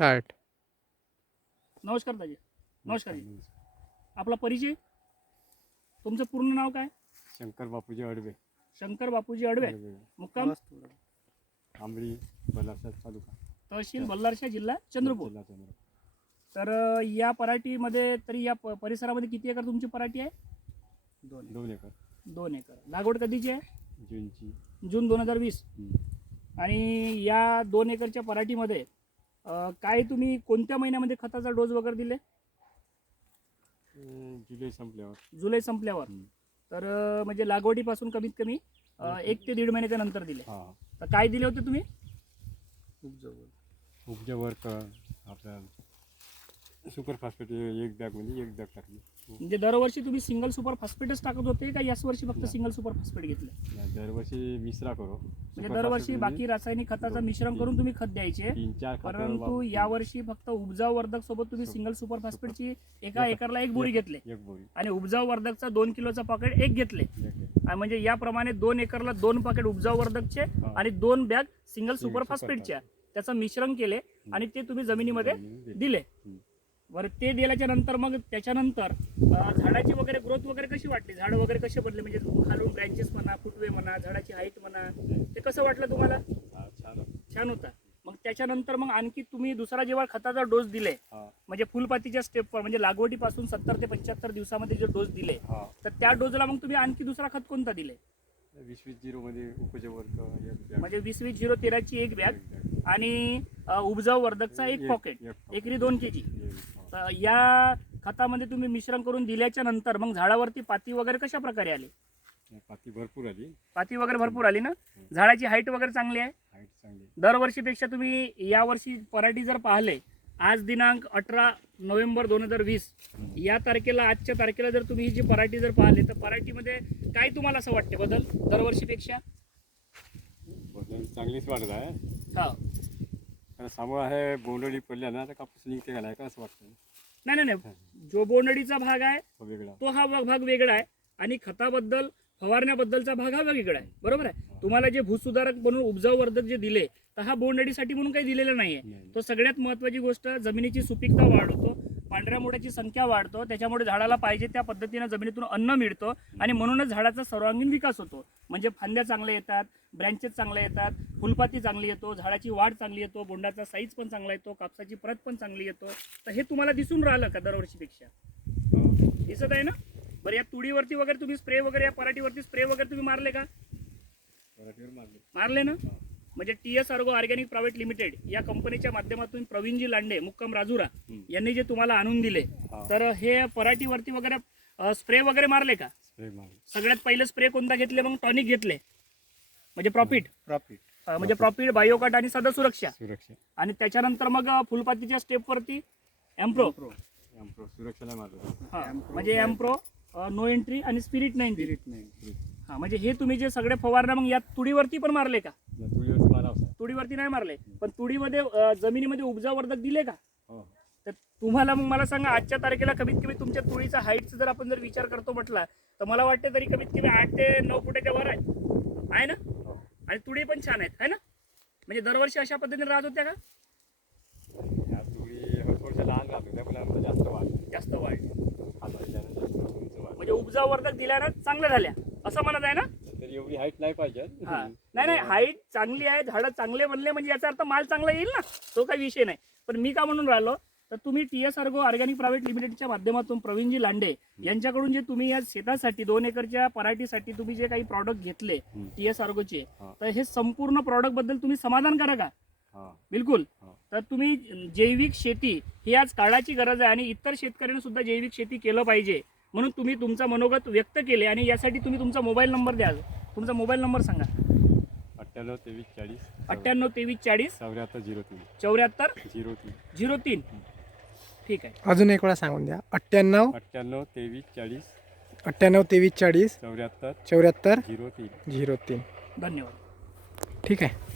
Start. नमस्कार दाजी. नमस्कार जी. आपला परिचय, तुमचं पूर्ण नाव काय? शंकर बापूजी अडवे. शंकर बापूजी अडवे, मुक्काम आंबळी, बलासा तालुका, तहसील बल्लारशा, जिल्हा चंद्रपूर. जिल्हा चंद्रपूर. तर या पराठीमध्ये तरी या परिसरामध्ये किती एकर तुमची पराठी आहे? 2 एकर. 2 एकर. लागवड कधीची आहे? जूनची. जून 2020. आणि या 2 एकरच्या पराठीमध्ये काय तुम्ही कोणत्या महिन्यामध्ये खताचा डोस वगैरे दिले? जुलै संपल्यावर. जुलै संपल्यावर. तर म्हणजे लागवडीपासून कमीत कमी 1 ते 1.5 महिन्याच्या नंतर दिले. तर काय दिले होते तुम्ही? उपजावर आपल्या सुपर फॉस्फेट 1 बॅगमध्ये 1 बॅग टाकली. म्हणजे दरवर्षी तुम्ही सिंगल सुपर फॉस्फेटच टाकत होते का याच वर्षी फक्त सिंगल सुपर फॉस्फेट घेतले? दरवर्षी मिश्रा करू. म्हणजे दरवर्षी बाकी रासायनिक खताचं मिश्रण करून तुम्ही खत द्यायचे, 3-4 परंतु यावर्षी फक्त उपजाऊ वर्धक सोबत तुम्ही सिंगल सुपर फॉस्फेटची एका एकरला 1 बोरी घेतले 1 बोरी आणि उपजाऊ वर्धकचा 2 किलोचा पॉकेट 1 घेतले. आणि म्हणजे याप्रमाणे 2 एकरला 2 पॉकेट उपजाऊ वर्धकचे आणि 2 बॅग सिंगल सुपर फॉस्फेटच्या त्याचं मिश्रण केले आणि ते तुम्ही जमिनीमध्ये दिले. बरं, ते दिल्याच्या नंतर मग त्याच्यानंतर झाडाची वगैरे ग्रोथ वगैरे कशी वाटली? झाडं वगैरे कसे बदले? म्हणजे खालून ब्रँचेस म्हणा, फुटवे म्हणा, झाडाची हाईट म्हणा, ते कसं वाटलं तुम्हाला? छान होता. मग त्याच्यानंतर मग आणखी तुम्ही दुसरा जेव्हा खताचा डोस दिले म्हणजे फुलपातीच्या स्टेपवर म्हणजे लागवडीपासून 70 ते 75 दिवसामध्ये जे डोस दिले तर त्या डोजला मग तुम्ही आणखी दुसरा खत कोणता दिले? 20-20 मध्ये उपजावर म्हणजे 20-20-0-13 ची 1 बॅग आणि उपजाऊ वर्धकचा 1 पॉकेट, एकरी 2 kg. या खतामध्ये तुम्ही मिश्रण करून दिल्याच्या नंतर मग झाडावरती पाती वगैरे कशा प्रकारे आली? पाती भरपूर आली. पाती वगैरे भरपूर आली ना? झाडाची हाईट वगैरे चांगली आहे? हाईट चांगली. दरवर्षीपेक्षा तुम्ही यावर्षी पराठी जर पाहिले, आज दिनांक 18 नोव्हेंबर 2020 या तारखेला, आजच्या तारखेला जर तुम्ही ही जी पराठी जर पाहिले तर पराठीमध्ये काय तुम्हाला असं वाटते बदल दरवर्षीपेक्षा? बदल चांगलीच वाटत आहे. हा, कारण समोर आहे बोंडळी पडल्या ना तर कापूस निघते का नाही का असं वाटतं. नाही, जो बोंडअळीचा भाग आहे वेगळा तो हा भाग वेगळा आहे आणि खताबद्दल फवारण्याबद्दलचा भाग हा वेगळा आहे. बरोबर आहे. तुम्हाला जे भूसुधारक म्हणून उपजाऊ वर्धक जे दिले तर हा बोंडअळीसाठी म्हणून काही दिलेलं नाहीये. तो सगळ्यात महत्त्वाची गोष्ट, जमिनीची सुपीकता वाढवतो, पांढऱ्या मुळ्याची संख्या वाढतो, त्याच्यामुळे झाडाला पाहिजे त्या पद्धतीनं जमिनीतून अन्न मिळतं आणि म्हणूनच झाडाचा सर्वांगीण विकास होतो. म्हणजे फांद्या चांगल्या येतात, ब्रँचेस चांगल्या येतात, फुलपाती चांगली येतो, झाडाची वाढ चांगली येतो, बोंडाचा साईज पण चांगला येतो, कापसाची प्रत पण चांगली येतो. तर हे तुम्हाला दिसून राहिलं का दरवर्षीपेक्षा? दिसत आहे ना? बरं, या तुडीवरती वगैरे तुम्ही स्प्रे वगैरे, या पराठीवरती स्प्रे वगैरे तुम्ही मारले का? मारले ना? म्हणजे TS Ergo organic private limited या कंपनीच्या माध्यमातून प्रवीणजी लांडे, मुक्काम राजुरा यांनी जे तुम्हाला आणून दिले तर हे पराठीवरती वगैरे स्प्रे वगैरे मारले का? सगळ्यात पहिले स्प्रे कोणता घेतले? मग टॉनिक घेतले म्हणजे प्रॉफिट म्हणजे प्रॉफिट, बायोकाट आणि सदा सुरक्षा. आणि त्याच्यानंतर मग फुलपातीच्या स्टेपवरती एम्प्रो सुरक्षाला मारलं. म्हणजे एम्प्रो, नो एंट्री आणि स्पिरिट 90. हा, म्हणजे हे तुम्ही जे सगळे फवारण्या मग या तुडीवरती पण मारले का? तुडीवरती नाही मारले, पण तुडीमध्ये जमिनीमध्ये उपजावर्धक दिले का? तर तुम्हाला मग मला सांगा, आजच्या तारखेला कमीत कमी तुमच्या तुळीचा हाईटचा जर आपण जर विचार करतो म्हटला तर मला वाटते तरी कमीत कमी 8 ते 9 फुटाच्या वर आहे ना? आणि तुडी पण छान आहेत, है ना? म्हणजे दरवर्षी अशा पद्धतीने राहत होत्या का? जास्त वाढ म्हणजे उपजावर्धक दिल्यानं चांगल्या झाल्या असं म्हणत आहे ना? एवढी हाईट नाही पाहिजे. नाही, हाईट चांगली आहे, झाडं चांगले बनले म्हणजे याचा अर्थ माल चांगला येईल ना, तो काही विषय नाही. पण मी का म्हणून राहिलो तर तुम्ही TS अर्गो ऑर्गॅनिक प्रायव्हेट लिमिटेडच्या माध्यमातून प्रवीणजी लांडे यांच्याकडून जे तुम्ही या शेतासाठी 2 एकरच्या पराठीसाठी तुम्ही जे काही प्रॉडक्ट घेतले TS अर्गोचे, तर हे संपूर्ण प्रॉडक्ट बद्दल तुम्ही समाधान करा का? बिलकुल. तर तुम्ही जैविक शेती ही आज काळाची गरज आहे आणि इतर शेतकऱ्यांनी सुद्धा जैविक शेती केलं पाहिजे म्हणून तुम्ही तुमचा मनोगत व्यक्त केले आणि यासाठी तुम्ही तुमचा मोबाईल नंबर द्या. तुमचा मोबाईल नंबर सांगा. 98 23 40 74 03. ठीक आहे. अजून एक वेळा सांगून द्या. 98 23 40 74 74 03. 03. धन्यवाद. ठीक आहे.